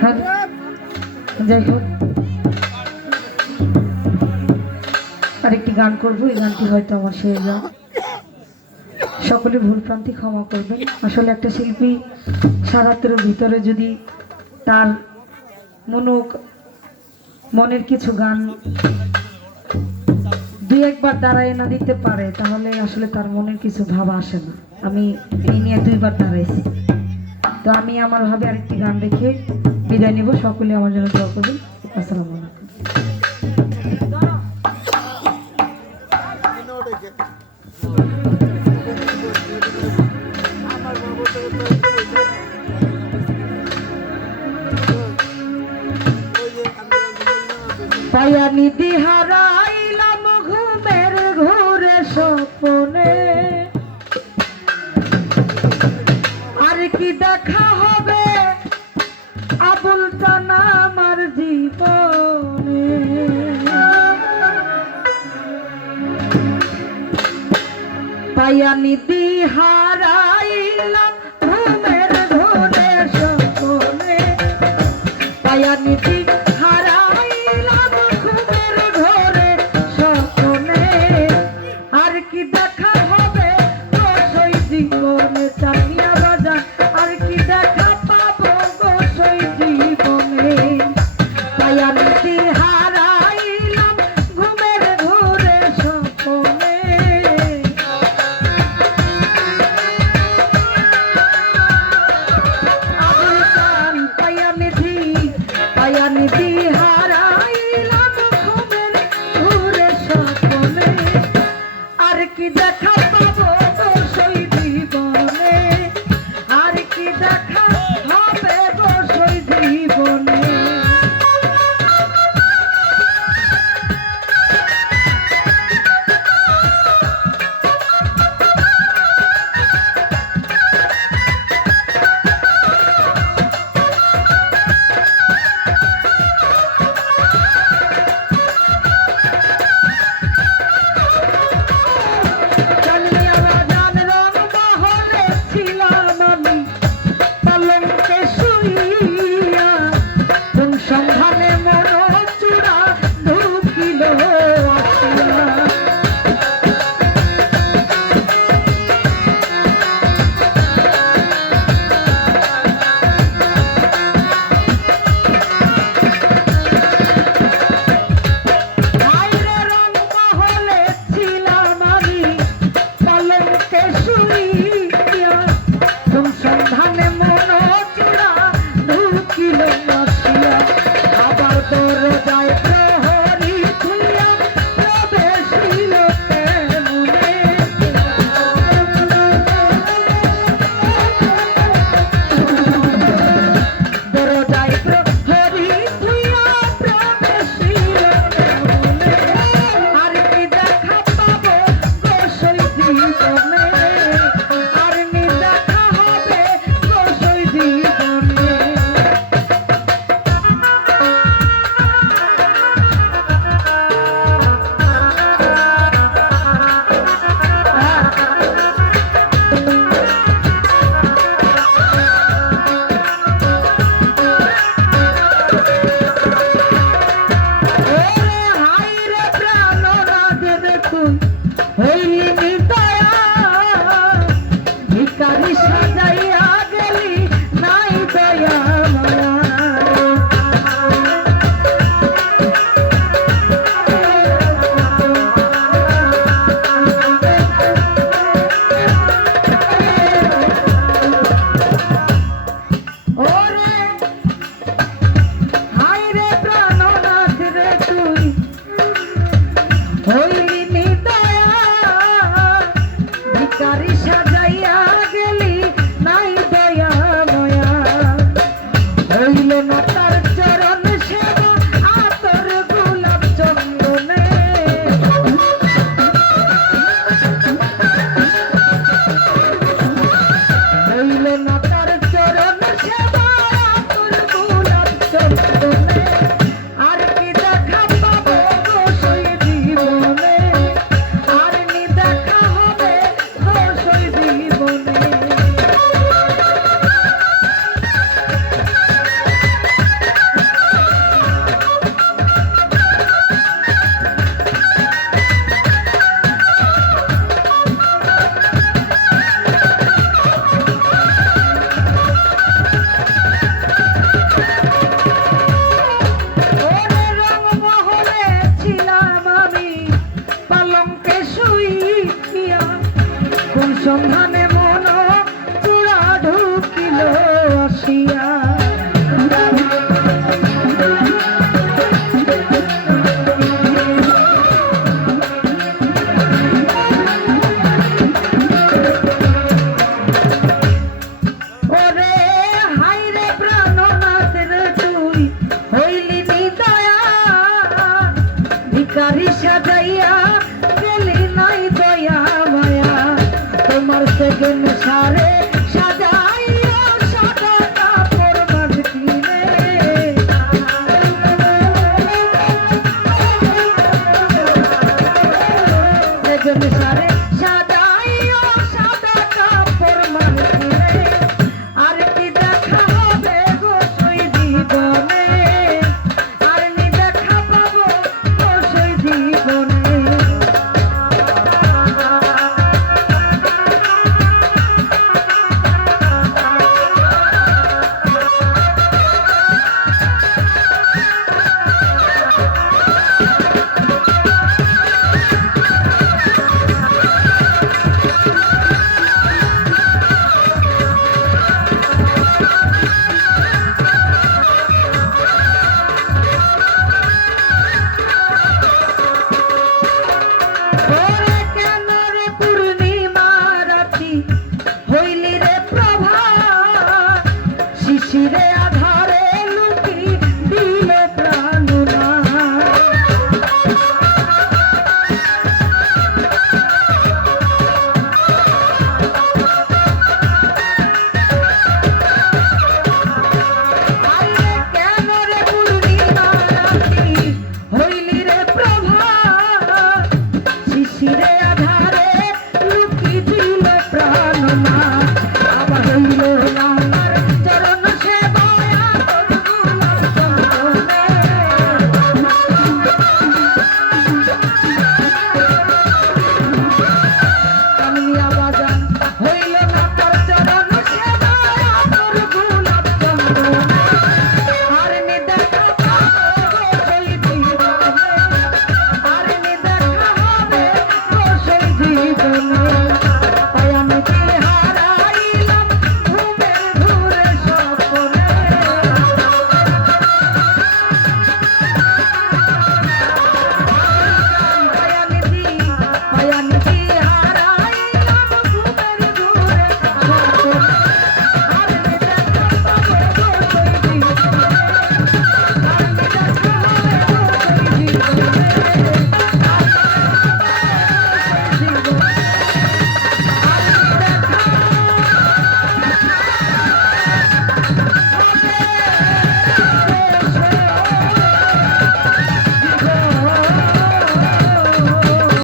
হ্যাঁ, যাই হোক আরেকটি গান করবো। এই গানটি হয়তো আমার শেষ গান। সকলে ভুলভ্রান্তি ক্ষমা করবেন। আসলে একটা শিল্পী সারাত্রের ভিতরে যদি তার মনের কিছু গান দুই একবার দাঁড়ায় না দিতে পারে, তাহলে আসলে তার মনের কিছু ভাব আসে না। আমি এই নিয়ে দুইবার দাঁড়াইছি, তো আমি আমার ভাবে আরেকটি গান রেখে বিদায় নিব। সকলে আমার জন্য দোয়া করবেন। আসসালামু আলাইকুম। পায়া নিধি হারাইলাম ঘুমের ঘুরে স্বপ্নে, আর কি দেখা হবে আবুল টানা আমার জীবনে। পায়া নিধি হারাইলাম ঘুমের ঘুরে স্বপ্নে, পায়া নিধি হারাইলাম ঘুমের ঘরে স্বপ্নে, আর কি দেখা হবে গোসই জীবনে চাপিয়া বাজার, আর কি দেখা পাবো গোসই জীবনে। পায়া নিধি হারাইলাম ঘুমের ঘরে স্বপ্নে। পায়া নিধি